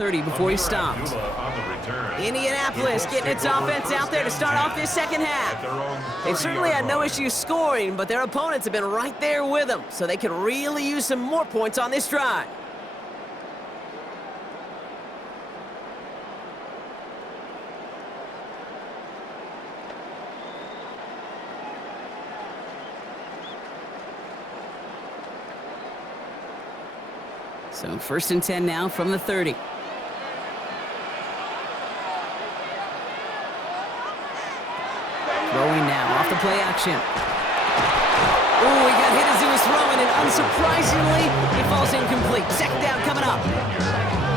30 before he stopped. Indianapolis getting its offense out there to start off this second half. They've certainly had no issues scoring, but their opponents have been right there with them, so they could really use some more points on this drive. So 1st and 10 now from the 30. Throwing now off the play action. Oh, he got hit as he was throwing, and unsurprisingly, it falls incomplete. Second down coming up.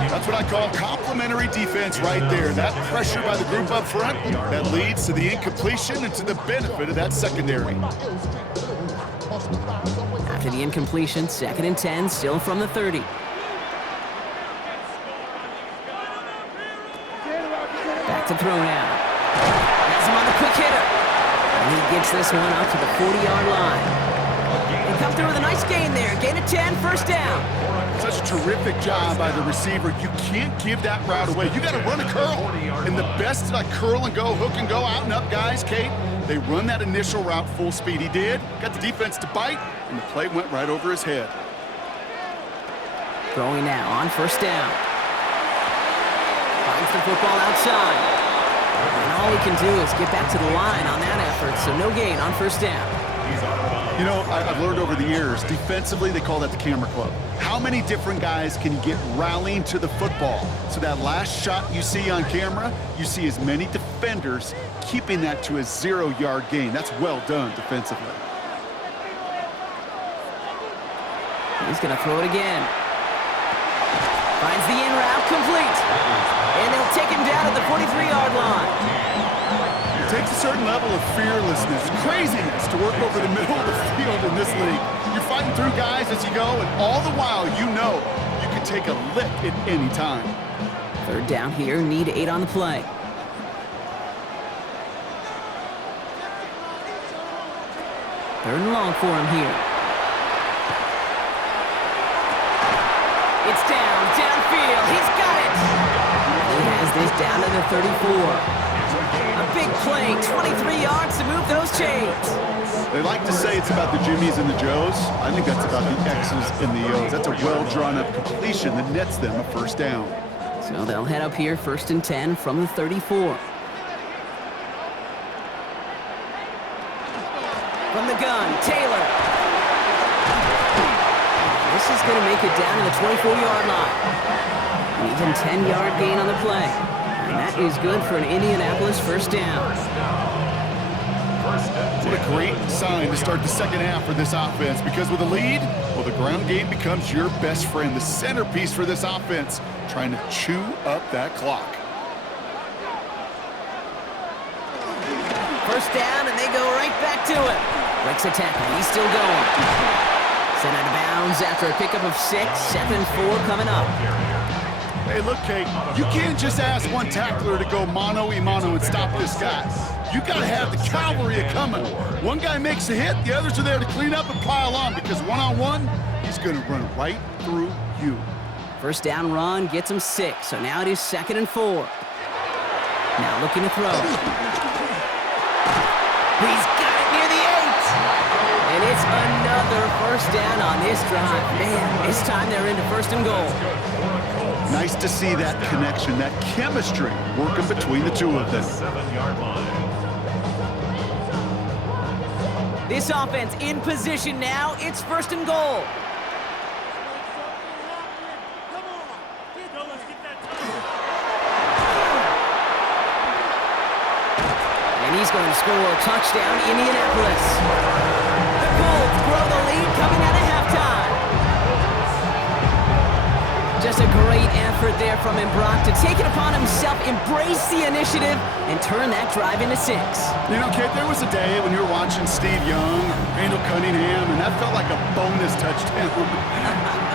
That's what I call complimentary defense right there. That pressure by the group up front, that leads to the incompletion and to the benefit of that secondary. After the incompletion, 2nd and 10, still from the 30. Back to throw now. Has him on the quick hitter. And he gets this one up to the 40-yard line. They come through with a nice gain there. Gain of 10, first down. Such a terrific job by the receiver. You can't give that route away. You got to run a curl. And the best like curl and go, hook and go, out and up guys, Kate, they run that initial route full speed. He did. Got the defense to bite, and the play went right over his head. Throwing now on first down. Finds the football outside. And all he can do is get back to the line on that effort, so no gain on first down. You know, I've learned over the years, defensively, they call that the camera club. How many different guys can get rallying to the football? So that last shot you see on camera, you see as many defenders keeping that to a 0-yard gain. That's well done defensively. He's going to throw it again. Finds the in route, complete. And they'll take him down at the 43-yard line. It takes a certain level of fearlessness, craziness to work over the middle of the field in this league. You're fighting through guys as you go, and all the while you know you can take a lick at any time. 3rd down here, need 8 on the play. Third and long for him here. It's downfield. He's got it. He has this down to the 34. A big play, 23 yards to move those chains. They like to say it's about the Jimmies and the Joes. I think that's about the X's and the O's. That's a well-drawn-up completion that nets them a first down. So they'll head up here, 1st and 10 from the 34. From the gun, Taylor. This is going to make it down to the 24-yard line. An even 10-yard gain on the play. And that is good for an Indianapolis first down. What a great sign to start the second half for this offense, because with a lead, well, the ground game becomes your best friend, the centerpiece for this offense, trying to chew up that clock. First down, and they go right back to it. Breaks a tackle. He's still going. Sent out of bounds after a pickup of 6. 7 and 4 coming up. Hey, look, Kate, you can't just ask one tackler to go mano-a-mano and stop this guy. You got to have the cavalry coming. One guy makes a hit, the others are there to clean up and pile on, because one-on-one, he's going to run right through you. First down run gets him 6, so now it is 2nd and 4. Now looking to throw. He's got it near the 8. And it's another first down on this drive. Man, this time they're into 1st and goal. Nice to see that connection, that chemistry working between the two of them. This offense in position now. It's 1st and goal. And he's going to score a touchdown, Indianapolis. The Colts grow the lead coming out of halftime. Just a great effort there from him, Brock, to take it upon himself, embrace the initiative, and turn that drive into 6. You know, Kate, there was a day when you were watching Steve Young, Randall Cunningham, and that felt like a bonus touchdown.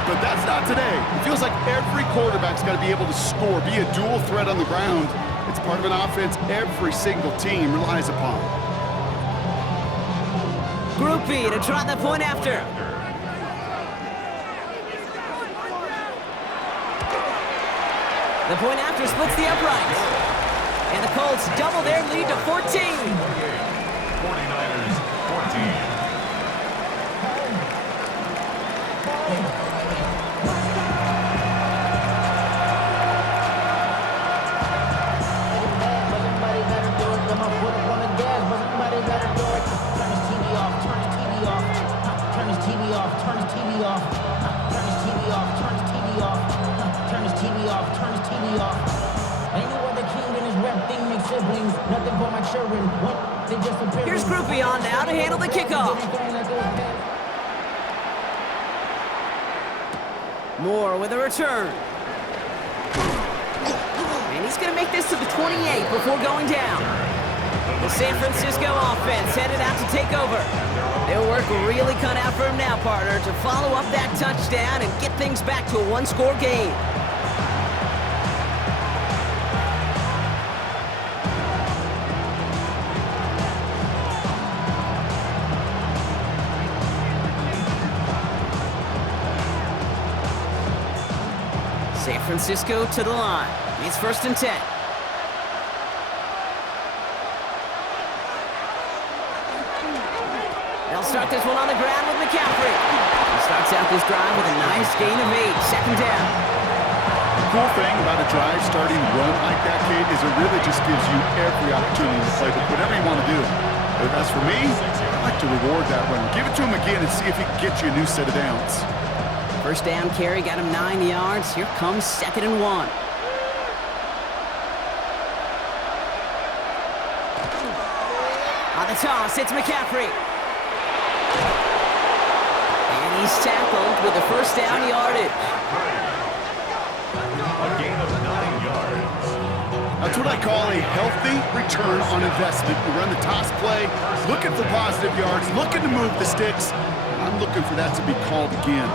But that's not today. It feels like every quarterback's got to be able to score, be a dual threat on the ground. It's part of an offense every single team relies upon. Group B to trot the point after. The point after splits the uprights. And the Colts double their lead to 14. 49ers, 14. Here's Groupie on now to handle the kickoff. Moore with a return. And he's going to make this to the 28 before going down. The San Francisco offense headed out to take over. Their work really cut out for him now, partner, to follow up that touchdown and get things back to a one-score game. San Francisco to the line. It's 1st and 10. They'll start this one on the ground with McCaffrey. He starts out this drive with a nice gain of 8, 2nd down. The cool thing about a drive starting run like that, Kate, is it really just gives you every opportunity to play with whatever you want to do. But as for me, I like to reward that run. Give it to him again and see if he can get you a new set of downs. First down carry got him 9 yards. Here comes 2nd and 1. On the toss, it's McCaffrey. And he's tackled with the first down yardage. A gain of 9 yards. That's what I call a healthy return on investment. We run the toss play, looking for positive yards, looking to move the sticks. I'm looking for that to be called again.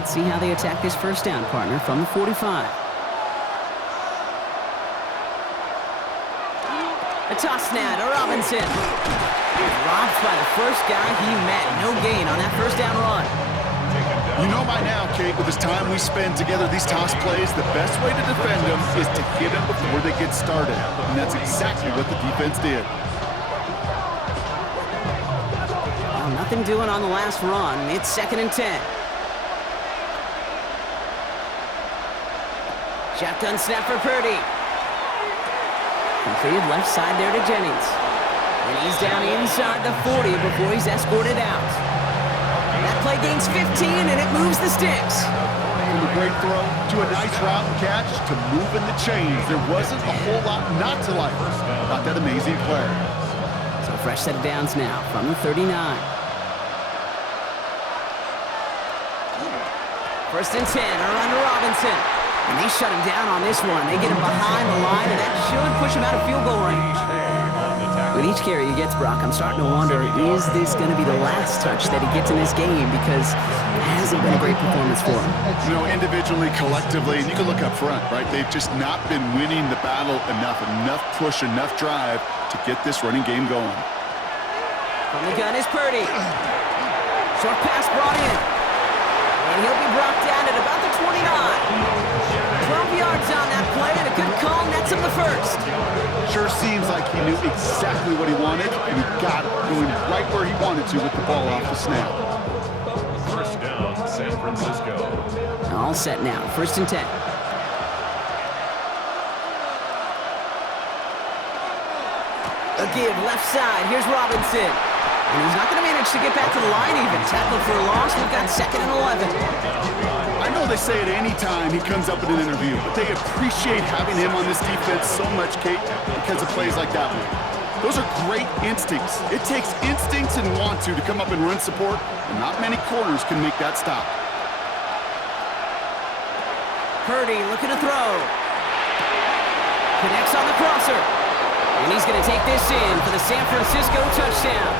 Let's see how they attack this first down, partner, from the 45. A toss now to Robinson. He's robbed by the first guy he met. No gain on that first down run. You know by now, Kate, with this time we spend together, these toss plays, the best way to defend them is to hit them before they get started. And that's exactly what the defense did. Well, nothing doing on the last run. It's 2nd and 10. Shotgun snap for Purdy. Completed left side there to Jennings. And he's down inside the 40 before he's escorted out. That play gains 15 and it moves the sticks. From a great throw to a nice route and catch to moving the chains. There wasn't a whole lot not to like about that amazing play. So a fresh set of downs now from the 39. 1st and 10, a run to Robinson. And they shut him down on this one. They get him behind the line, and that should push him out of field goal range. With each carry he gets, Brock, I'm starting to wonder, is this going to be the last touch that he gets in this game? Because it hasn't been a great performance for him. You know, individually, collectively, and you can look up front, right? They've just not been winning the battle enough push, enough drive to get this running game going. From the gun is Purdy. Short pass brought in. And he'll be brought down at about the 29. 12 yards on that play, and a good call nets him the first. Sure seems like he knew exactly what he wanted, and he got it going right where he wanted to with the ball off the snap. First down, San Francisco. All set now, 1st and 10. A give left side, here's Robinson. And he's not going to manage to get back to the line even. Tackled for a loss, we've got 2nd and 11. I know they say it any time he comes up in an interview, but they appreciate having him on this defense so much, Kate, because of plays like that one. Those are great instincts. It takes instincts and want to come up and run support, and not many corners can make that stop. Purdy looking to throw. Connects on the crosser. And he's going to take this in for the San Francisco touchdown.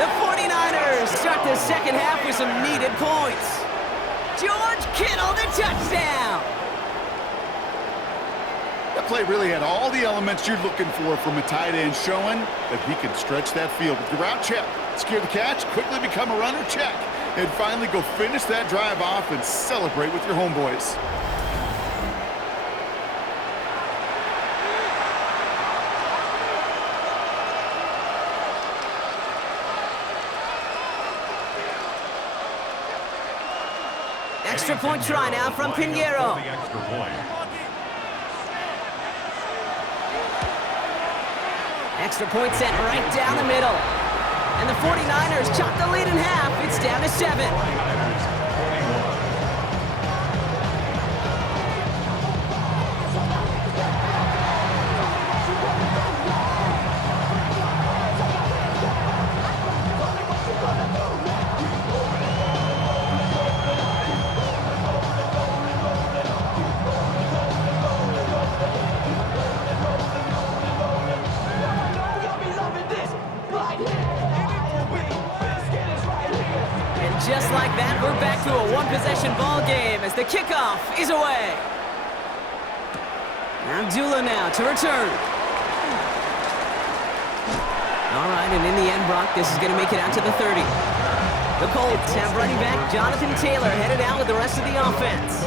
The 49ers start the second half with some needed points. George Kittle, the touchdown. That play really had all the elements you're looking for from a tight end, showing that he can stretch that field with the route check, secure the catch, quickly become a runner check, and finally go finish that drive off and celebrate with your homeboys. Extra point try now from Pinheiro. The extra point. Extra point sent right down the middle. And the 49ers chop the lead in half. It's down to 7. 49ers, 21. Just like that, we're back to a one-possession ball game as the kickoff is away. Abdullah now to return. All right, and in the end, Brock, this is going to make it out to the 30. The Colts have running back Jonathan Taylor headed out with the rest of the offense.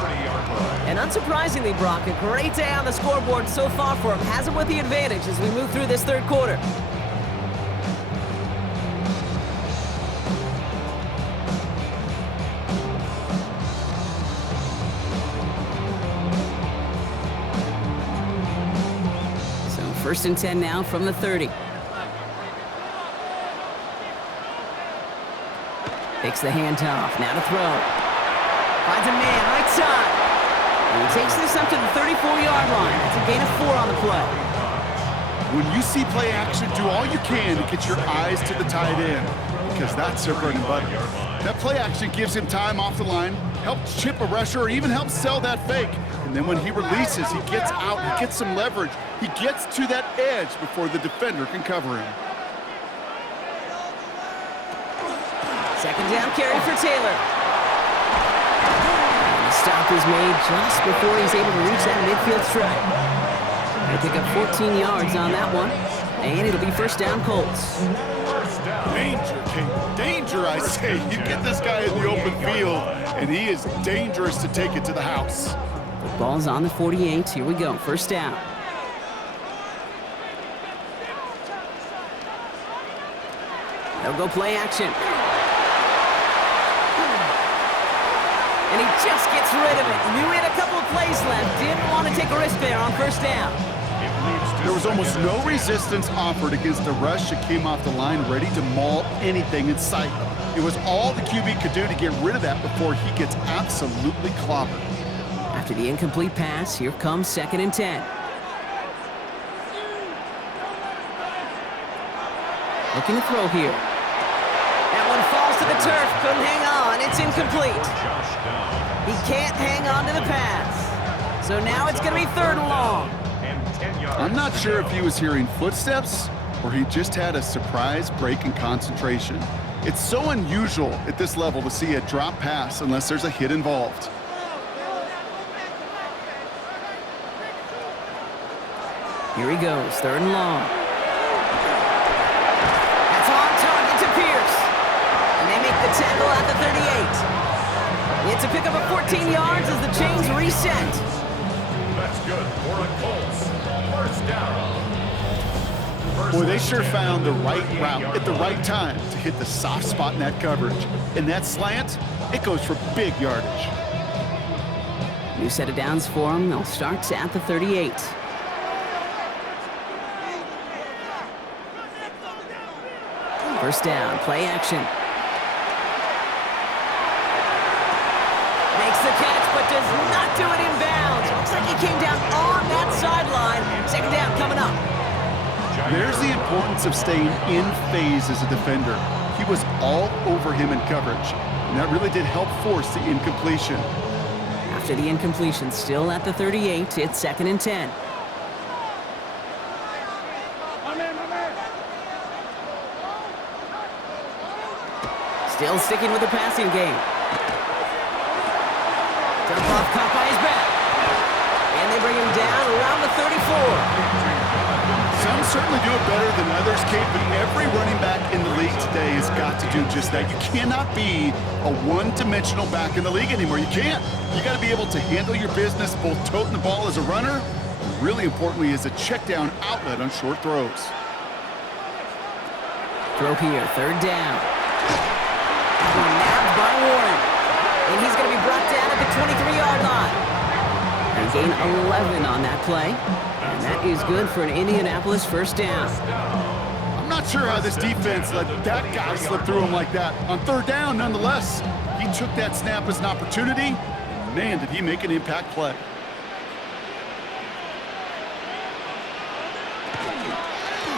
And unsurprisingly, Brock, a great day on the scoreboard so far for him. Has him with the advantage as we move through this third quarter. First and 10 now from the 30. Takes the handoff, now to throw. Finds a man right side. And he takes this up to the 34-yard line. That's a gain of 4 on the play. When you see play action, do all you can to get your eyes to the tight end, because that's their bread and butter. That play action gives him time off the line, helps chip a rusher, or even helps sell that fake. And then when he releases, he gets out, he gets some leverage. He gets to that edge before the defender can cover him. Second down carry for Taylor. And the stop is made just before he's able to reach that midfield strike. They pick up 14 yards on that one, and it'll be first down Colts. Danger, King. Danger, I say. You get this guy in the open field, and he is dangerous to take it to the house. The ball's on the 48. Here we go. First down. They'll go play action. And he just gets rid of it. Knew he had a couple of plays left. Didn't want to take a risk there on first down. There was almost no resistance offered against the rush that came off the line ready to maul anything in sight. It was all the QB could do to get rid of that before he gets absolutely clobbered. After the incomplete pass, here comes second and 10. Looking to throw here. That one falls to the turf. Couldn't hang on. It's incomplete. He can't hang on to the pass. So now it's going to be third and long. I'm not sure if he was hearing footsteps or he just had a surprise break in concentration. It's so unusual at this level to see a drop pass unless there's a hit involved. Here he goes, third and long. That's on target to Pierce. And they make the tackle at the 38. It's a pickup of 14 yards as the chains reset. That's good for the Colts. First down. Boy, they sure found the right route at the right time to hit the soft spot in that coverage. And that slant, it goes for big yardage. New set of downs for them. They'll start at the 38. First down, play action. Makes the catch, but does not do it in bounds. Looks like he came down on that sideline. Second down coming up. There's the importance of staying in phase as a defender. He was all over him in coverage, and that really did help force the incompletion. After the incompletion, still at the 38, it's second and 10. Still sticking with the passing game. Dump off caught by his back. And they bring him down around the 34. Some certainly do it better than others, Kate, but every running back in the league today has got to do just that. You cannot be a one-dimensional back in the league anymore. You can't. You got to be able to handle your business, both toting the ball as a runner, and really importantly as a check-down outlet on short throws. Throw here, third down. Nabbed by Warren. And he's going to be brought down at the 23-yard line. They gain 11 on that play. And that is good for an Indianapolis first down. I'm not sure how this defense let that guy slip through him like that. On third down, nonetheless, he took that snap as an opportunity. And man, did he make an impact play.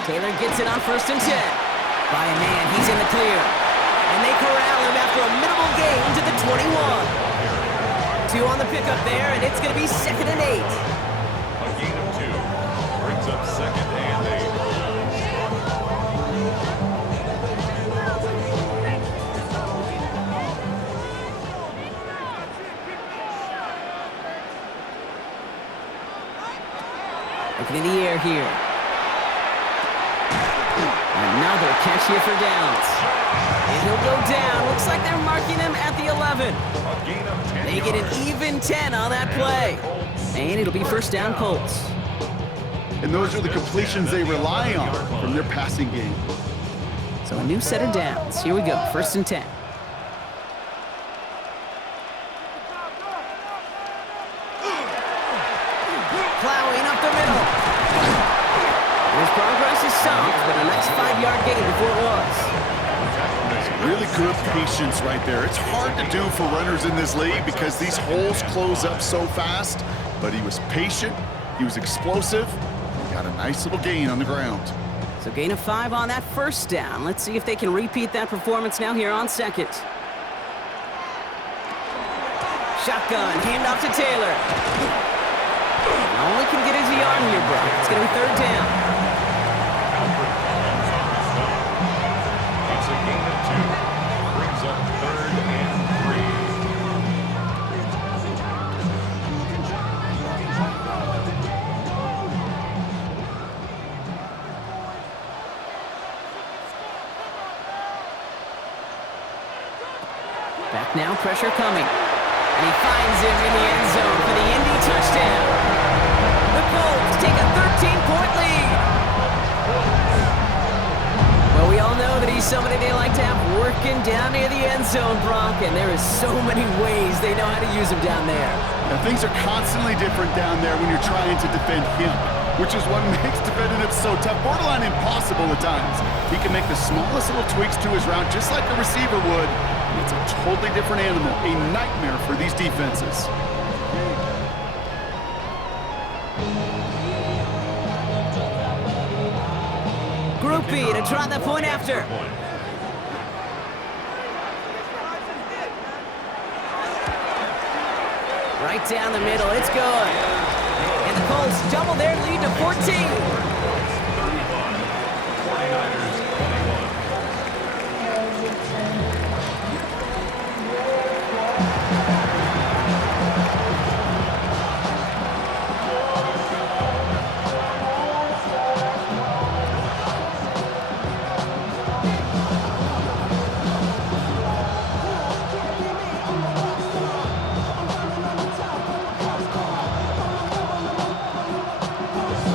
Taylor gets it on 1st and 10. By a man, he's in the clear. And they corral him after a minimal gain to the 21. 2 on the pickup there, and it's going to be 2nd and 8. A gain of 2 brings up 2nd and 8. Looking in the air here. Another catch here for downs. And he'll go down. Looks like they're marking him at the 11. A gain of 10 They get an even 10 on that play. And it'll be first down Colts. And those are the completions they rely on from their passing game. So a new set of downs. Here we go, 1st and 10. Plowing up the middle. His progress is soft, but a nice 5-yard gain before it was. Really good patience right there. It's hard to do for runners in this league because these holes close up so fast, but he was patient, he was explosive, and got a nice little gain on the ground. So gain of 5 on that first down. Let's see if they can repeat that performance now here on 2nd. Shotgun, handoff to Taylor. All he can get is a yard here, bro. It's going to be 3rd down. It's a gain of 2. Brings up 3rd and 3. Back now, pressure coming. And he finds him in the end zone for the Indy touchdown. The Colts take a 13-point lead. Well, we all know that he's somebody they like to have working down near the end zone, Brock, and there is so many ways they know how to use him down there. Now, things are constantly different down there when you're trying to defend him, which is what makes defending him so tough, borderline impossible at times. He can make the smallest little tweaks to his route just like a receiver would. It's a totally different animal, a nightmare for these defenses. Group B to try that point after. Right down the middle, it's good. And the Colts double their lead to 14. 49ers 21.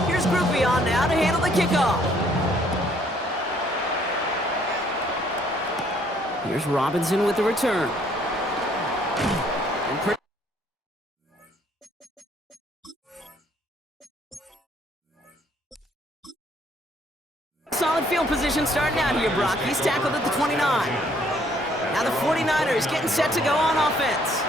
Here's Group B on now to handle the kickoff. Here's Robinson with the return. And solid field position starting out here, Brock. He's tackled at the 29. Now the 49ers getting set to go on offense.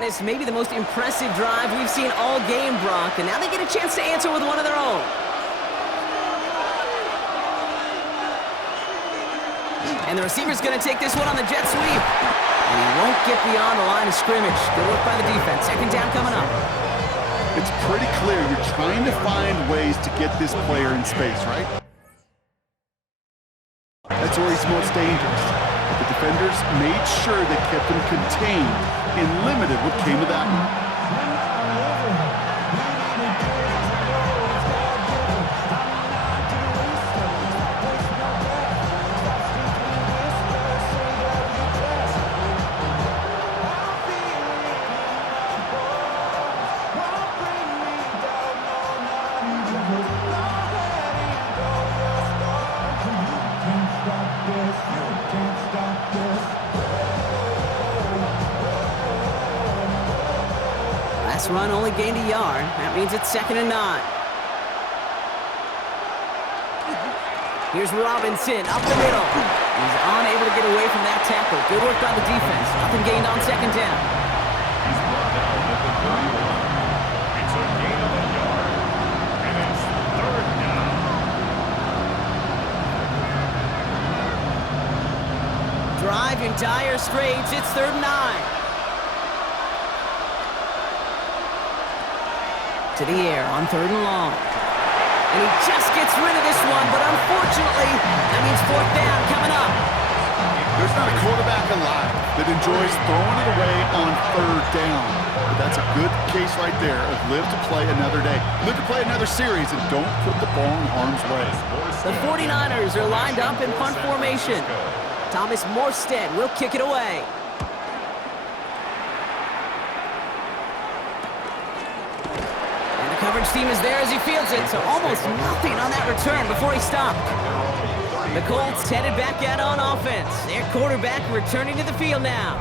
It's maybe the most impressive drive we've seen all game, Brock, and now they get a chance to answer with one of their own. And the receiver's going to take this one on the jet sweep. And he won't get beyond the line of scrimmage. Good work by the defense. Second down coming up. It's pretty clear you're trying to find ways to get this player in space, right? That's where he's most dangerous. But the defenders made sure they kept him contained and limited what came of that one. Last run only gained a yard. That means it's 2nd and 9. Here's Robinson up the middle. He's unable to get away from that tackle. Good work by the defense. Nothing gained on 2nd down. He's brought down at the 31. It's a gain of a yard, and it's 3rd down. Drive in dire straits. It's 3rd and 9. To the air on 3rd and long. And he just gets rid of this one, but unfortunately, that means 4th down coming up. There's not a quarterback alive that enjoys throwing it away on 3rd down. But that's a good case right there of live to play another day. Live to play another series and don't put the ball in harm's way. The 49ers are lined up in punt formation. Thomas Morstead will kick it away. Coverage team is there as he fields it, so almost nothing on that return before he stopped. The Colts headed back out on offense. Their quarterback returning to the field now.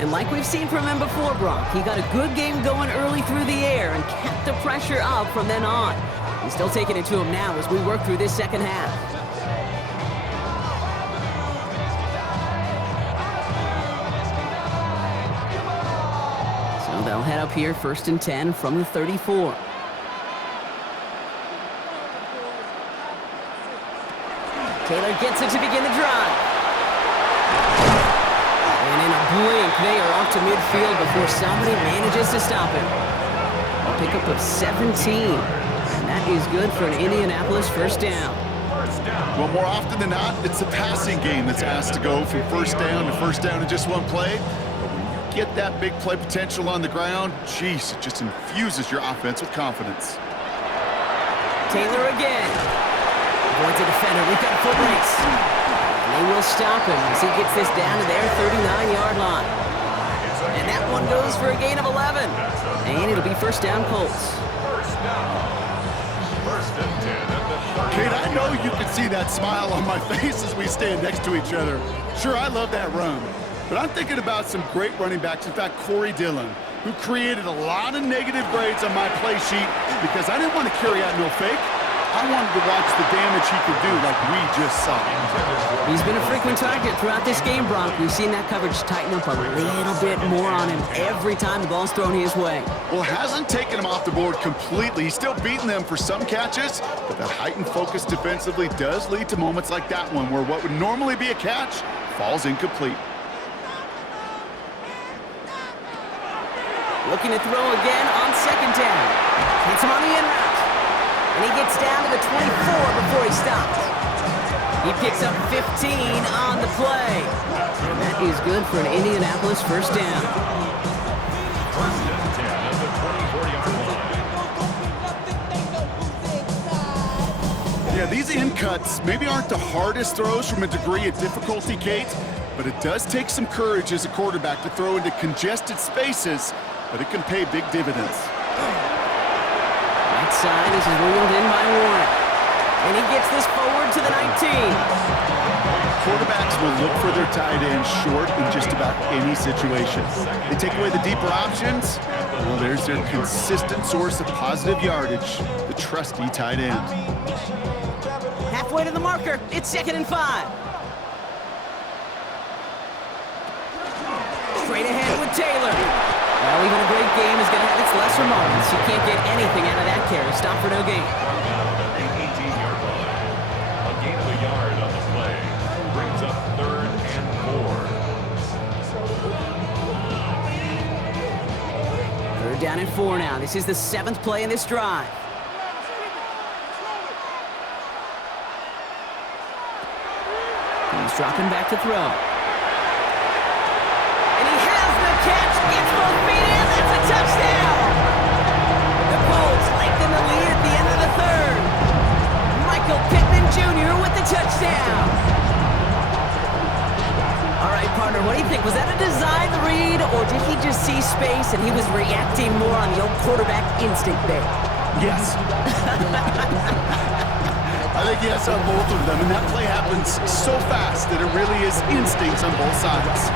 And like we've seen from him before, Brock, he got a good game going early through the air and kept the pressure up from then on. He's still taking it to him now as we work through this second half. So they'll head up here 1st and 10 from the 34. Taylor gets it to begin the drive. And in a blink, they are off to midfield before somebody manages to stop him. A pickup of 17. And that is good for an Indianapolis 1st down. Well, more often than not, it's the passing game that's asked to go from 1st down to 1st down in just one play. But when you get that big play potential on the ground, geez, it just infuses your offense with confidence. Taylor again. Avoids a defender. We've got a foot race. And they will stop him as he gets this down to their 39-yard line. And that one goes for a gain of 11. And it'll be 1st down Colts. 1st down. 1st and 10 at the 30. Kate, I know you can see that smile on my face as we stand next to each other. Sure, I love that run. But I'm thinking about some great running backs. In fact, Corey Dillon, who created a lot of negative grades on my play sheet because I didn't want to carry out no fake. I wanted to watch the damage he could do like we just saw. He's been a frequent target throughout this game, Brock. We've seen that coverage tighten up a little bit more on him every time the ball's thrown his way. Well, it hasn't taken him off the board completely. He's still beating them for some catches, but that heightened focus defensively does lead to moments like that one where what would normally be a catch falls incomplete. Looking to throw again on 2nd down. Hits him on the in route. And he gets down to the 24 before he stops. He picks up 15 on the play. And that is good for an Indianapolis 1st down. 1st and 10 at the 24-yard line. Yeah, these in cuts maybe aren't the hardest throws from a degree of difficulty, Kate, but it does take some courage as a quarterback to throw into congested spaces, but it can pay big dividends. Right side is wheeled in by Warren. And he gets this forward to the 19. Quarterbacks will look for their tight end short in just about any situation. They take away the deeper options. Well, there's their consistent source of positive yardage, the trusty tight end. Halfway to the marker. It's 2nd and 5. Straight ahead with Taylor. Well, even a great game is going to have its lesser moments. You can't get anything out of that carry. Stop for no gain. Down at the 18-yard line. A gain of a yard on the play. Brings up 3rd and 4. 3rd down and 4 now. This is the 7th play in this drive. He's dropping back to throw. And he has the catch. Gets both feet in. That's a touchdown. The Colts lengthen the lead at the end of the 3rd. Michael Pittman Jr. with the touchdown. All right, partner, what do you think? Was that a design read, or did he just see space and he was reacting more on the old quarterback instinct there? Yes. I think yes on both of them, and that play happens so fast that it really is instincts on both sides.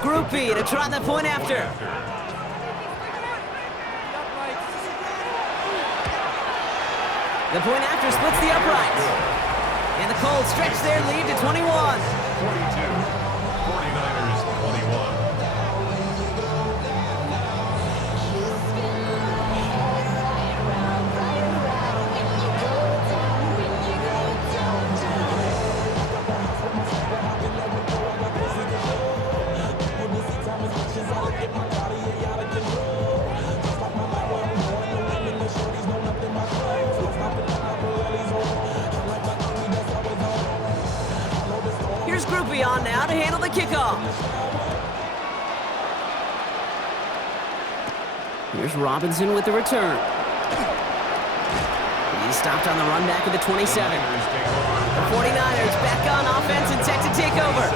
Group B to try the point after. The point after splits the uprights. And the Colts stretch their lead to 21. 42. 49ers 21. Here's Group B on now to handle the kickoff. Here's Robinson with the return. He's stopped on the run back at the 27. The 49ers back on offense and set to take over.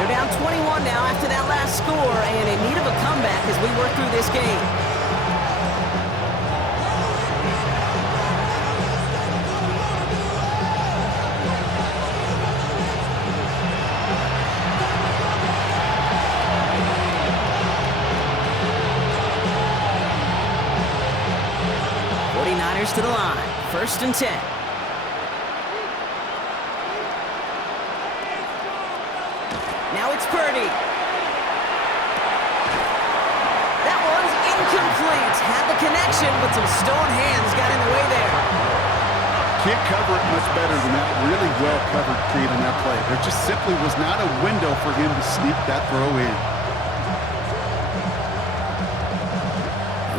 They're down 21 now after that last score and in need of a comeback as we work through this game. To the line, 1st and 10. Now it's Purdy. That one's incomplete. Had the connection, but some stone hands got in the way there. Can't cover it much better than that. Really well covered, Creed, in that play. There just simply was not a window for him to sneak that throw in.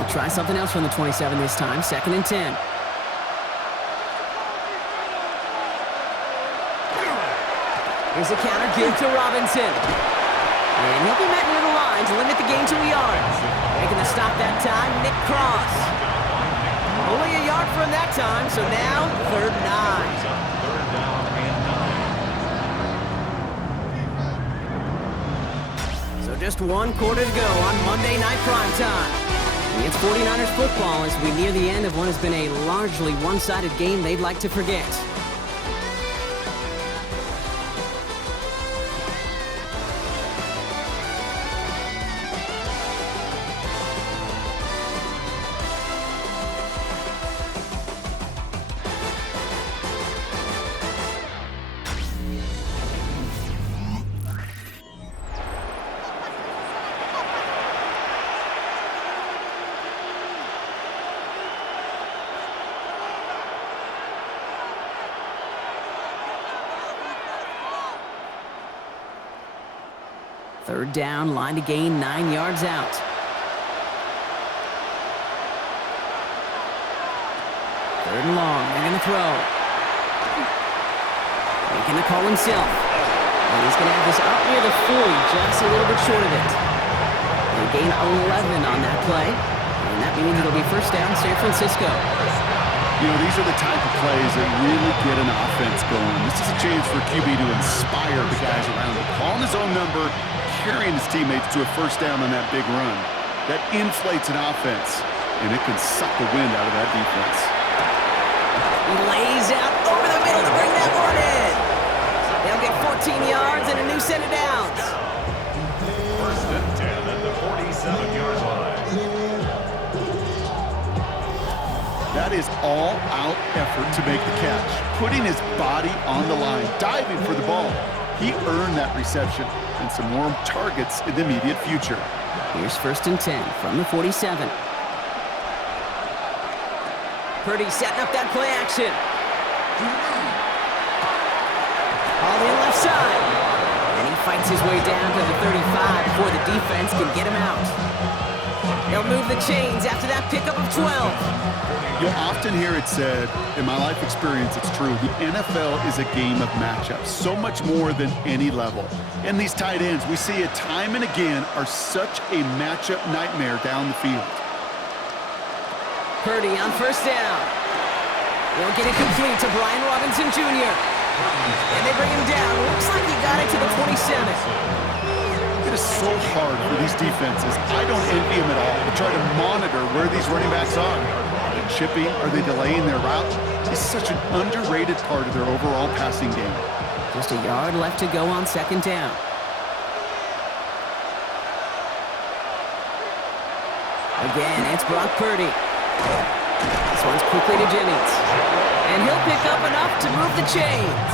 Try something else from the 27 this time. 2nd and 10. Here's a counter give to Robinson. And he'll be met near the line to limit the gain to a yard. Making the stop that time, Nick Cross. Only a yard from that time, so now 3rd and 9. So just 1 quarter to go on Monday Night Primetime. It's 49ers football as we near the end of what has been a largely one-sided game they'd like to forget. Third down, line to gain 9 yards out. Third and long, they're going to throw. Making the call himself. And he's going to have this up near the 40, just a little bit short of it. They gain 11 on that play. And that means it'll be 1st down, San Francisco. You know, these are the type of plays that really get an offense going. This is a chance for QB to inspire the guys around him. Calling his own number, carrying his teammates to a 1st down on that big run. That inflates an offense, and it can suck the wind out of that defense. He lays out over the middle to bring that one in. They'll get 14 yards and a new set of downs. 1st and 10 at the 47-yard line. That That is all-out effort to make the catch, putting his body on the line, diving for the ball. He earned that reception and some more targets in the immediate future. Here's 1st and 10 from the 47. Purdy setting up that play action. All in left side. And he fights his way down to the 35 before the defense can get him out. They'll move the chains after that pickup of 12. You'll often hear it said, in my life experience, it's true, the NFL is a game of matchups, so much more than any level. And these tight ends, we see it time and again, are such a matchup nightmare down the field. Purdy on 1st down. They'll get it complete to Brian Robinson Jr. And they bring him down. Looks like he got it to the 27. It is so hard for these defenses. I don't envy them at all to try to monitor where these running backs are. Are they chipping? Are they delaying their route? It's such an underrated part of their overall passing game. Just a yard left to go on 2nd down. Again, it's Brock Purdy. This one's quickly to Jennings. And he'll pick up enough to move the chains.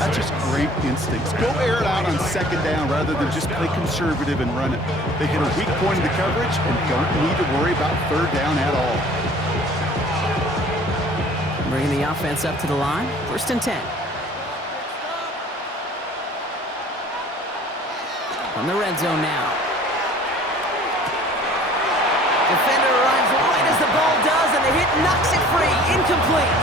That's just great instincts. Go air it out on 2nd down rather than just play conservative and run it. They hit a weak point in the coverage and don't need to worry about 3rd down at all. Bringing the offense up to the line. 1st and 10. From the red zone now. Defender arrives right as the ball does, and the hit knocks it free. Incomplete.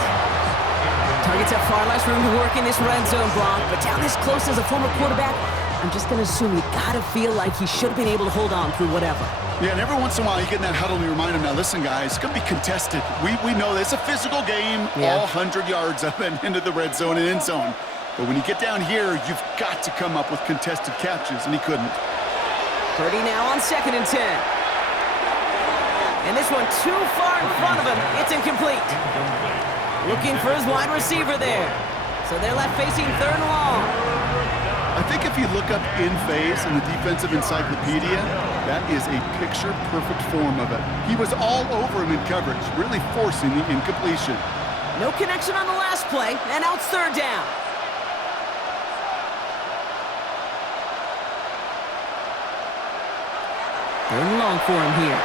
Targets have far less room to work in this red zone, Brock, but down this close as a former quarterback, I'm just going to assume you got to feel like he should have been able to hold on through whatever. Yeah, and every once in a while you get in that huddle and you remind him, now listen, guys, it's going to be contested. We know this. It's a physical game, all 100 yards up and into the red zone and end zone. But when you get down here, you've got to come up with contested catches, and he couldn't. Purdy now on 2nd and 10. And this one too far in front of him. It's incomplete. Looking for his wide receiver there. So they're left facing 3rd and long. I think if you look up in phase in the defensive encyclopedia, that is a picture-perfect form of it. He was all over him in coverage, really forcing the incompletion. No connection on the last play, and now it's 3rd down. Third and long for him here.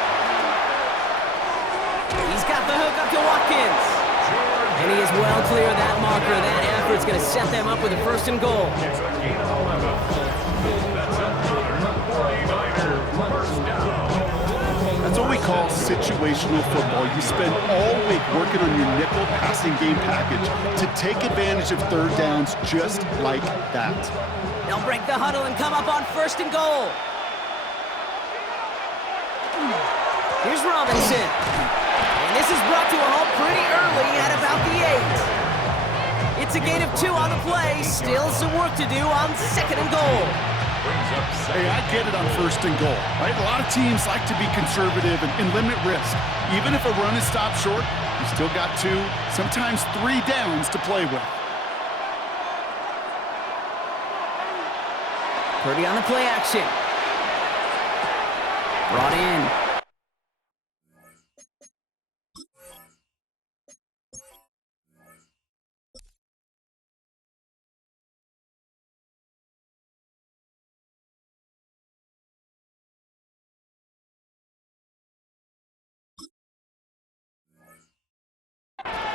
He's got the hook up to Watkins. And he is well clear of that marker. That effort's going to set them up with a 1st and goal. That's what we call situational football. You spend all week working on your nickel passing game package to take advantage of 3rd downs just like that. They'll break the huddle and come up on 1st and goal. Here's Robinson. And this is brought to a halt pretty early at about the 8. It's a gain of 2 on the play. Still some work to do on 2nd and goal. Hey, I get it on 1st and goal, right? A lot of teams like to be conservative and limit risk. Even if a run is stopped short, you still got 2, sometimes 3 downs to play with. Purdy on the play action. Brought in.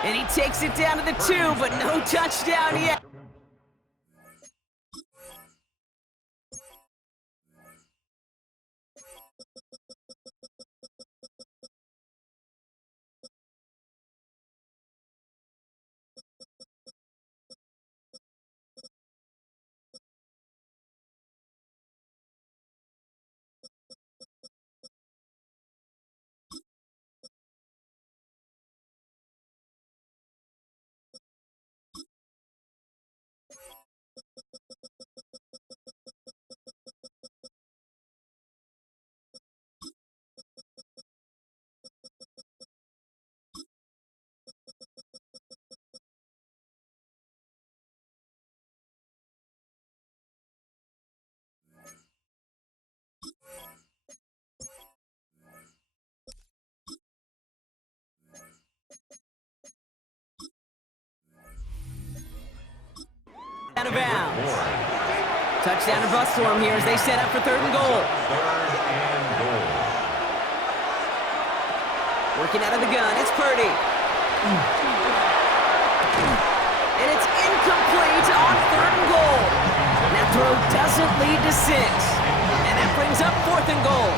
And he takes it down to the 2, but no touchdown yet. touchdown to bust for him here as they set up for 3rd and goal. Working out of the gun, it's Purdy. And it's incomplete on 3rd and goal. That throw doesn't lead to 6. And that brings up 4th and goal.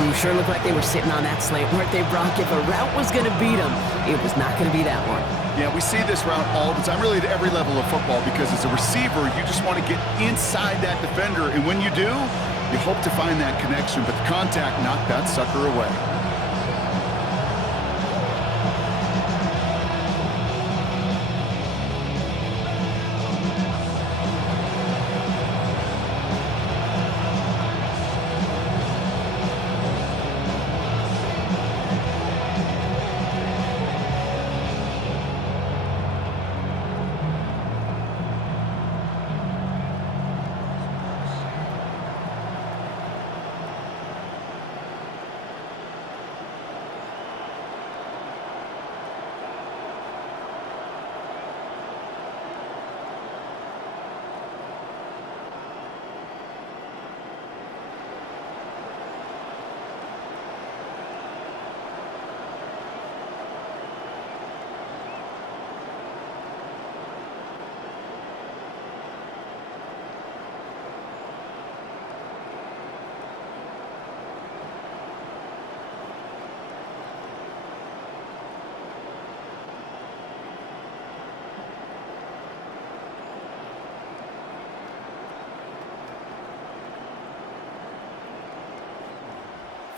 You sure looked like they were sitting on that slant, weren't they, Brock? If a route was going to beat them, it was not going to be that one. Yeah, we see this route all the time, really at every level of football, because as a receiver, you just want to get inside that defender, and when you do, you hope to find that connection, but the contact knocked that sucker away.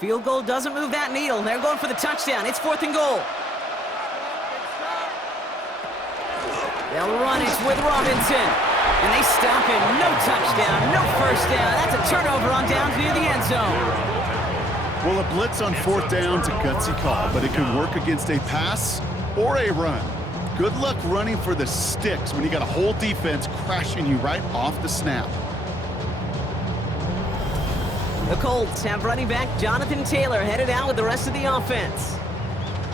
Field goal doesn't move that needle. They're going for the touchdown. It's 4th and goal. They'll run it with Robinson. And they stop him. No touchdown, no first down. That's a turnover on downs near the end zone. Well, a blitz on 4th down's a gutsy call, but it can work against a pass or a run. Good luck running for the sticks when you got a whole defense crashing you right off the snap. The Colts have running back Jonathan Taylor headed out with the rest of the offense.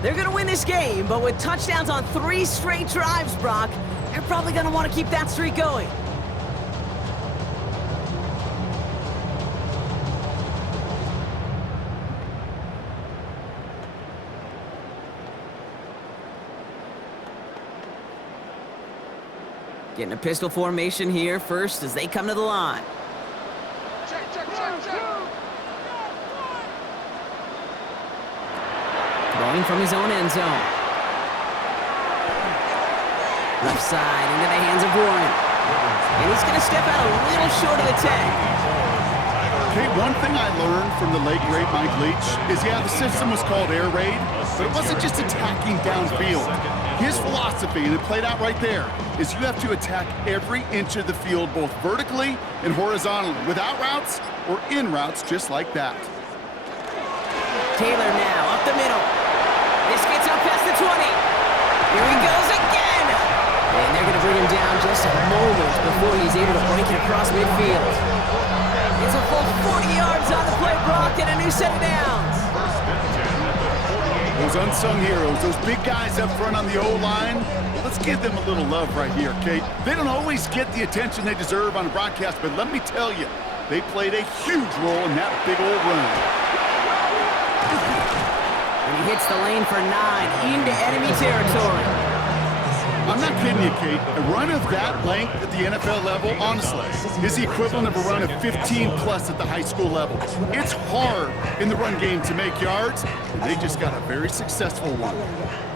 They're going to win this game, but with touchdowns on 3 straight drives, Brock, they're probably going to want to keep that streak going. Getting a pistol formation here first as they come to the line. Throwing from his own end zone. Left side into the hands of Warren. And he's going to step out a little short of the 10. Okay, one thing I learned from the late great Mike Leach is, yeah, the system was called air raid, but it wasn't just attacking downfield. His philosophy, and it played out right there, is you have to attack every inch of the field, both vertically and horizontally, without routes or in routes just like that. Taylor now up the middle. This gets up past the 20. Here he goes again. And they're going to bring him down just a moment before he's able to break it across midfield. It's a full 40 yards on the play, Brock, and a new set of downs. Those unsung heroes, those big guys up front on the O-line, let's give them a little love right here, Kate. They don't always get the attention they deserve on a broadcast, but let me tell you, they played a huge role in that big old run. And he hits the lane for 9 into enemy territory. I'm not kidding you, Kate. A run of that length at the NFL level, honestly, is the equivalent of a run of 15+ at the high school level. It's hard in the run game to make yards, and they just got a very successful one.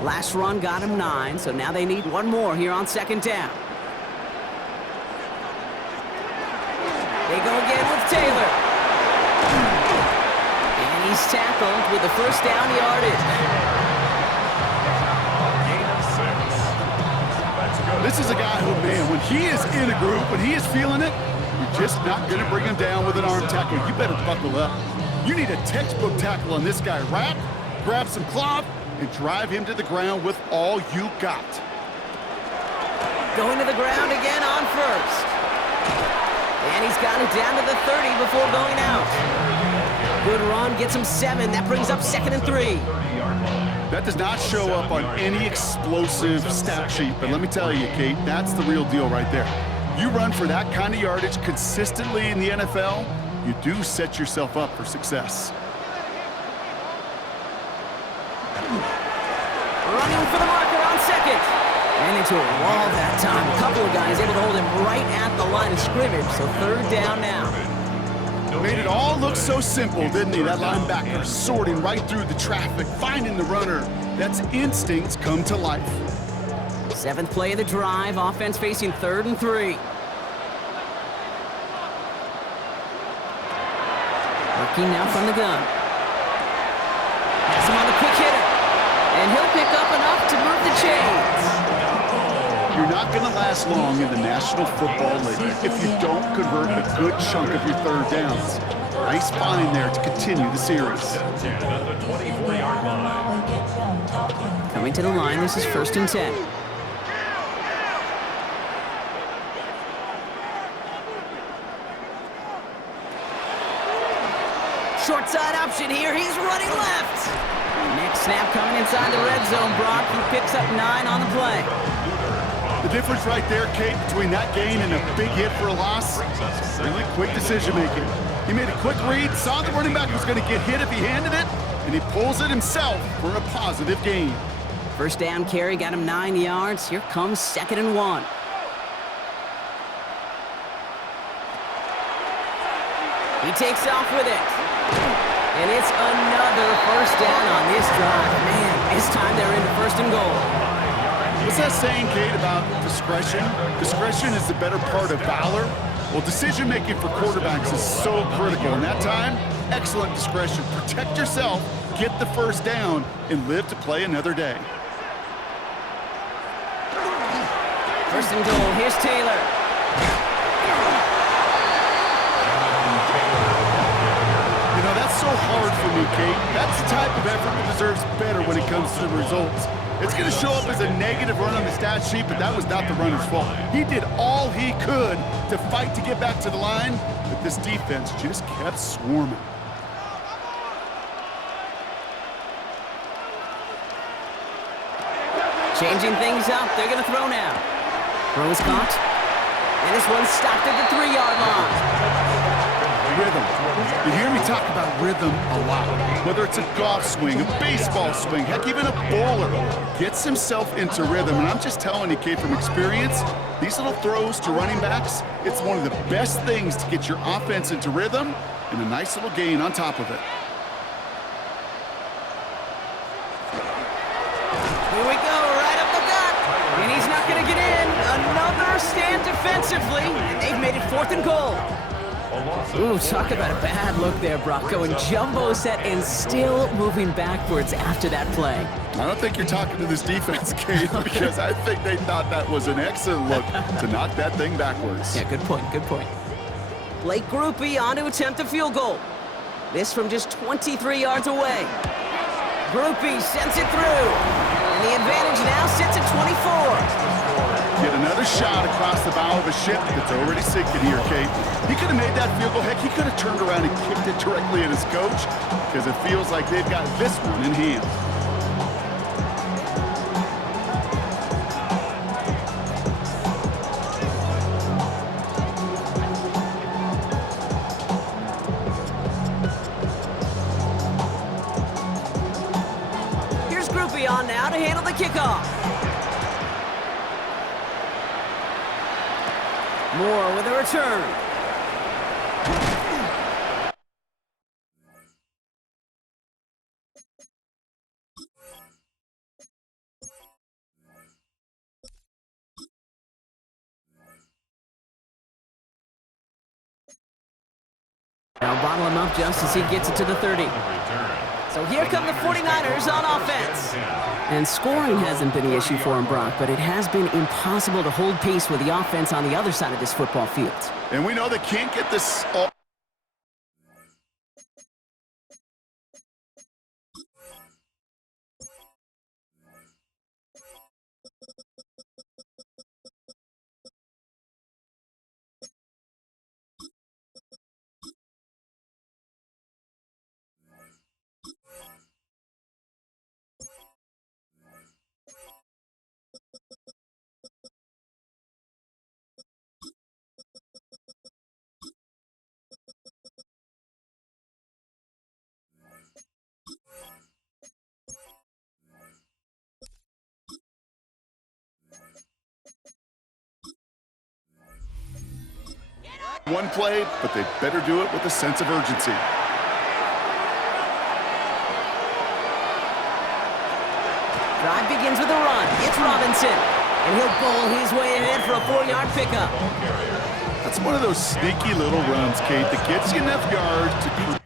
Last run got him 9, so now they need one more here on 2nd down. They go again with Taylor. And he's tackled with the first down yardage. This is a guy who, man, when he is in a group, when he is feeling it, you're just not going to bring him down with an arm tackle. You better buckle up. You need a textbook tackle on this guy. Wrap, grab some cloth, and drive him to the ground with all you got. Going to the ground again on first. And he's got it down to the 30 before going out. Good run, gets him 7. That brings up 2nd and 3. That does not show up on any explosive stat sheet, but let me tell you, Kate, that's the real deal right there. You run for that kind of yardage consistently in the NFL, you do set yourself up for success. Running for the marker on 2nd. Ran into a wall that time. A couple of guys able to hold him right at the line of scrimmage, so 3rd down now. Made it all look so simple, didn't he? That linebacker sorting right through the traffic, finding the runner. That's instincts come to life. 7th play of the drive, offense facing 3rd and 3. Working now from the gun. Has him on the quick hitter. And he'll pick up enough to move the chains. You're not going to last long in the National Football League if you don't convert a good chunk of your 3rd downs. Nice find there to continue the series. Coming to the line, this is 1st and 10. Short side option here, he's running left. Next snap coming inside the red zone, Brock. He picks up 9 on the play. The difference right there, Kate, between that gain and a big hit for a loss, really quick decision-making. He made a quick read, saw the running back was going to get hit if he handed it, and he pulls it himself for a positive gain. 1st down carry got him 9 yards. Here comes 2nd and 1. He takes off with it. And it's another 1st down on this drive. Man, this time they're into 1st and goal. What's that saying, Kate, about discretion? Discretion is the better part of valor. Well, decision-making for quarterbacks is so critical. In that time, excellent discretion. Protect yourself, get the 1st down, and live to play another day. 1st and goal, here's Taylor. You know, that's so hard for me, Kate. That's the type of effort that deserves better when it comes to the results. It's going to show up as a negative run on the stat sheet, but that was not the runner's fault. He did all he could to fight to get back to the line, but this defense just kept swarming. Changing things up, they're going to throw now. Throw is caught. And this one's stopped at the 3-yard line. Rhythm. You hear me talk about rhythm a lot. Whether it's a golf swing, a baseball swing, heck, even a bowler gets himself into rhythm. And I'm just telling you, Kate, from experience, these little throws to running backs, it's one of the best things to get your offense into rhythm and a nice little gain on top of it. Here we go, right up the gut. And he's not going to get in. Another stand defensively. And they've made it 4th and goal. Ooh, talk about a bad look there, Brock. Going jumbo set and still moving backwards after that play. I don't think you're talking to this defense, Kate, because I think they thought that was an excellent look to knock that thing backwards. Yeah, good point, good point. Blake Groupie on to attempt a field goal. This from just 23 yards away. Groupie sends it through. And the advantage now sits at 24. Get another shot across the bow of a ship that's already sinking here, Kate. He could have made that field goal. Heck, he could have turned around and kicked it directly at his coach because it feels like they've got this one in hand. Here's Groupie on now to handle the kickoff. Moore with a return. Now bottle him up just as he gets it to the 30. So here come the 49ers on offense. And scoring hasn't been the issue for him, Brock, but it has been impossible to hold pace with the offense on the other side of this football field. And we know they can't get this all one play, but they better do it with a sense of urgency. Drive begins with a run. It's Robinson. And he'll bowl his way ahead for a 4-yard pickup. That's one of those sneaky little runs, Kate, that gets you enough yards to create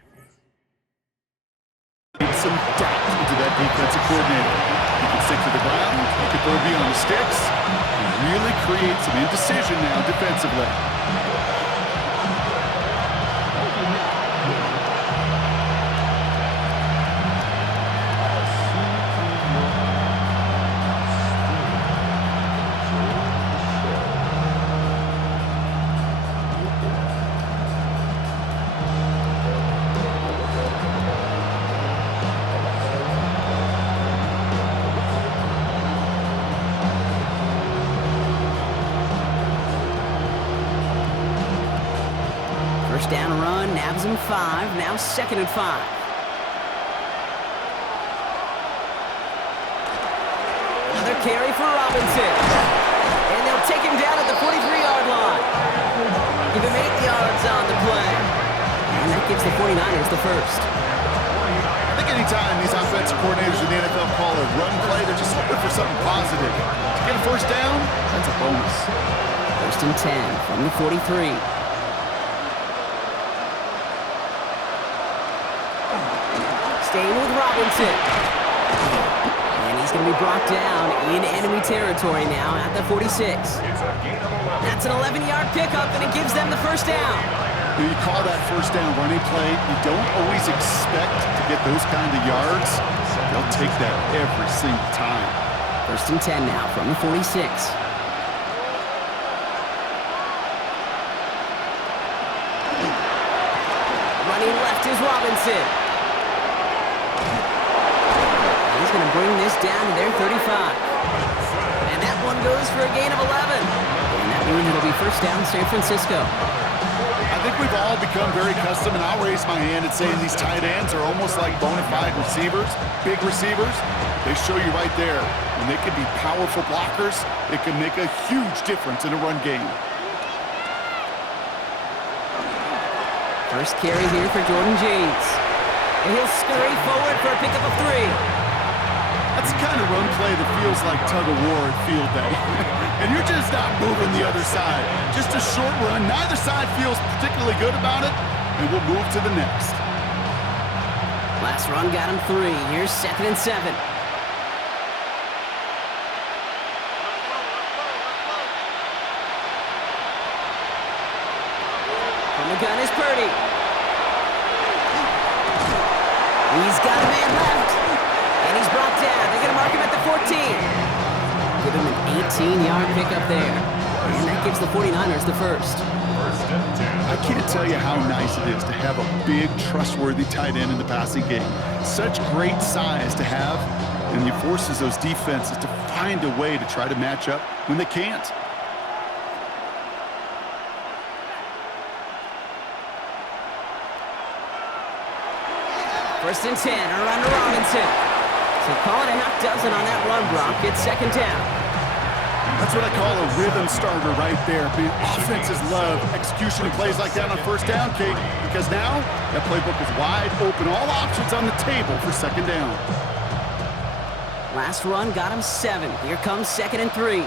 some doubt into that defensive coordinator. You can stick to the ground, you can throw beyond the sticks, and really create some indecision now defensively. First down run, nabs him 5, now 2nd and 5. Another carry for Robinson. And they'll take him down at the 43-yard line. Give him 8 yards on the play. And that gives the 49ers the first. I think anytime these offensive coordinators in the NFL call a run play, they're just looking for something positive. To get a first down, that's a bonus. 1st and 10 from the 43. Staying with Robinson. And he's going to be brought down in enemy territory now at the 46. That's an 11-yard pickup, and it gives them the first down. When you call that first down running play, you don't always expect to get those kind of yards. They'll take that every single time. 1st and 10 now from the 46. Running left is Robinson. He's going to bring this down to their 35. And that one goes for a gain of 11. And that means it'll be first down San Francisco. I think we've all become very accustomed, and I'll raise my hand and say these tight ends are almost like bona fide receivers, big receivers. They show you right there. When they can be powerful blockers, it can make a huge difference in a run game. First carry here for Jordan James. And he'll scurry forward for a pickup of 3. That's the kind of run play that feels like tug-of-war at field day. And you're just not moving the other side. Just a short run. Neither side feels particularly good about it, and we'll move to the next. Last run got him 3. Here's 2nd and 7. From the gun is Purdy. He's got a man left. And he's brought down. They're going to mark him at the 14. Give him an 18-yard pickup there. And that gives the 49ers the first. I can't tell you how nice it is to have a big, trustworthy tight end in the passing game. Such great size to have, and it forces those defenses to find a way to try to match up when they can't. First and 10, around to Robinson. So call it a half dozen on that run block. It's 2nd down. That's what I call a rhythm starter right there. Offenses love execution of plays like that on first down, Kate, because now that playbook is wide open. All options on the table for 2nd down. Last run got him 7. Here comes 2nd and 3.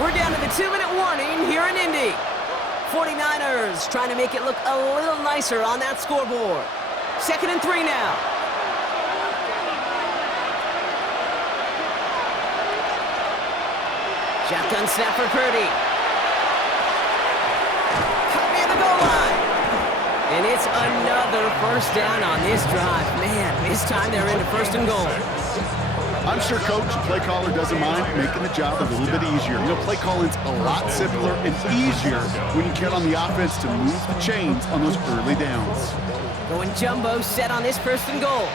We're down to the 2-minute warning here in Indy. 49ers trying to make it look a little nicer on that scoreboard. 2nd and 3 now. Shotgun snap for Purdy. Caught near the goal line. And it's another first down on this drive. Man, this time they're into 1st and goal. I'm sure coach and play caller doesn't mind making the job a little bit easier. You know, play calling's a lot simpler and easier when you count on the offense to move the chains on those early downs. Going jumbo set on this 1st and goal.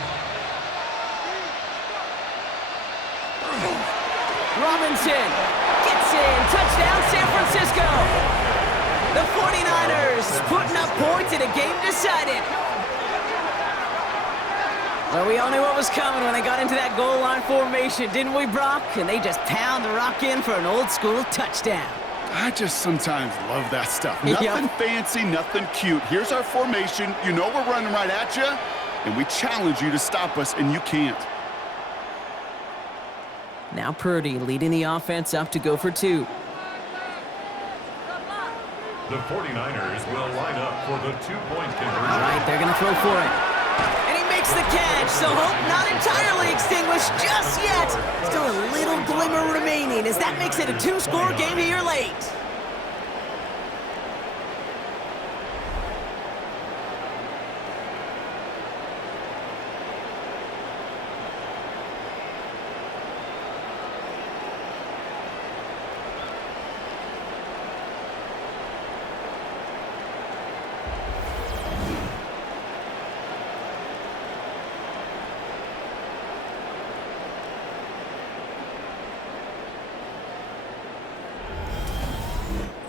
Robinson gets in. Touchdown, San Francisco. The 49ers putting up points in a game decided. Well, we all knew what was coming when they got into that goal line formation, didn't we, Brock? And they just pound the rock in for an old-school touchdown. I just sometimes love that stuff. Nothing fancy, nothing cute. Here's our formation. You know we're running right at you, and we challenge you to stop us, and you can't. Now Purdy leading the offense up to go for 2. The 49ers will line up for the 2-point conversion. All right, they're going to throw for it. And he makes the catch, so hope not entirely extinguished just yet. Still a little glimmer remaining as that makes it a 2-score game here late.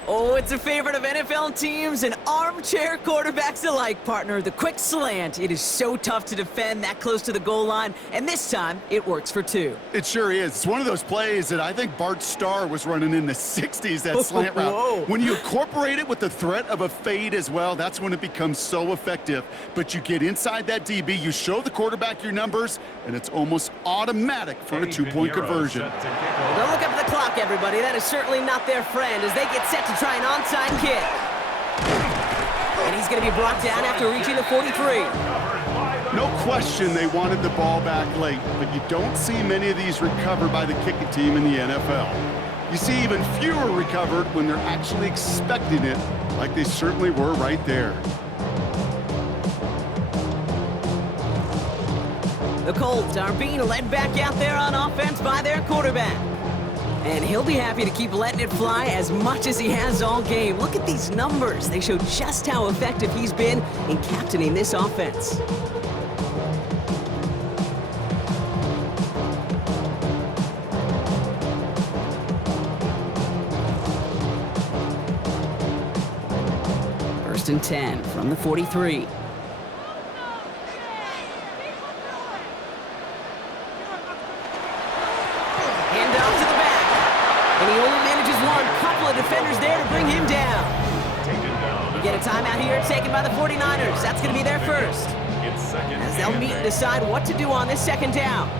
Oh, it's a favorite of NFL teams and armchair quarterbacks alike, partner. The quick slant. It is so tough to defend that close to the goal line, and this time, it works for 2. It sure is. It's one of those plays that I think Bart Starr was running in the 60s, that slant route. Whoa. When you incorporate it with the threat of a fade as well, that's when it becomes so effective. But you get inside that DB, you show the quarterback your numbers, and it's almost automatic for a 2-point conversion. Don't look up at the clock, everybody. That is certainly not their friend as they get set to try an onside kick. And he's going to be brought down after reaching the 43. No question they wanted the ball back late, but you don't see many of these recovered by the kicking team in the NFL. You see even fewer recovered when they're actually expecting it, like they certainly were right there. The Colts are being led back out there on offense by their quarterback. And he'll be happy to keep letting it fly as much as he has all game. Look at these numbers. They show just how effective he's been in captaining this offense. First and 10 from the 43. And he only manages one. Couple of defenders there to bring him down. We get a timeout here taken by the 49ers. That's going to be their first. As they'll meet and decide what to do on this second down.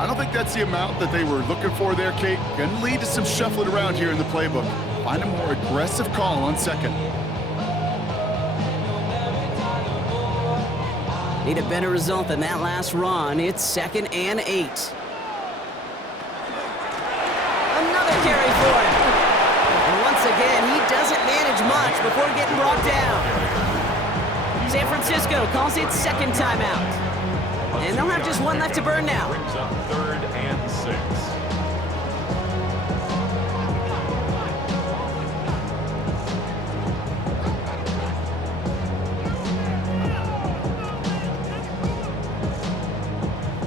I don't think that's the amount that they were looking for there, Kate. Going to lead to some shuffling around here in the playbook. Find a more aggressive call on second. Need a better result than that last run. It's 2nd and 8. Carry for him. And once again, he doesn't manage much before getting brought down. San Francisco calls it second timeout. And they'll have just one left to burn now. Brings up 3rd and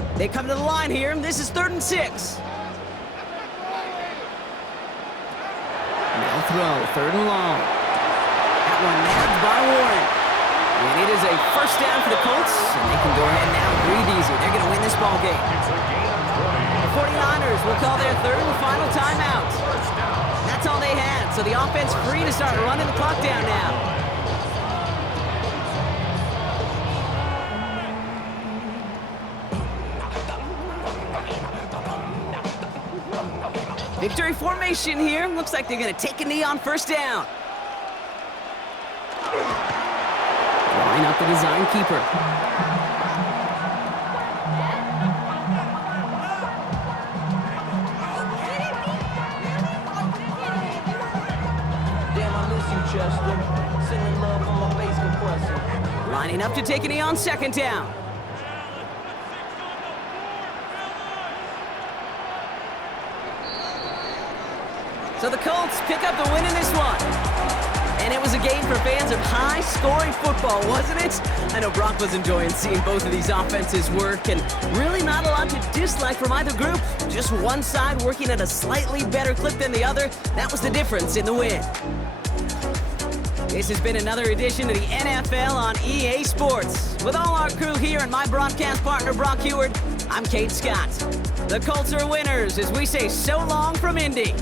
6. They come to the line here. This is 3rd and 6. Throw, 3rd and long. That one nabbed by Warren. And it is a first down for the Colts, and they can go ahead now and breathe easy. They're going to win this ball game. The 49ers will call their 3rd and final timeout. That's all they had, so the offense free to start running the clock down now. Victory formation here. Looks like they're going to take a knee on first down. Line up the design keeper. Damn, I miss you, Chester. Sending love on my bass compressor. Lining up to take a knee on second down. So the Colts pick up the win in this one. And it was a game for fans of high-scoring football, wasn't it? I know Brock was enjoying seeing both of these offenses work, and really not a lot to dislike from either group. Just one side working at a slightly better clip than the other. That was the difference in the win. This has been another edition of the NFL on EA Sports. With all our crew here and my broadcast partner, Brock Heward, I'm Kate Scott. The Colts are winners as we say so long from Indy.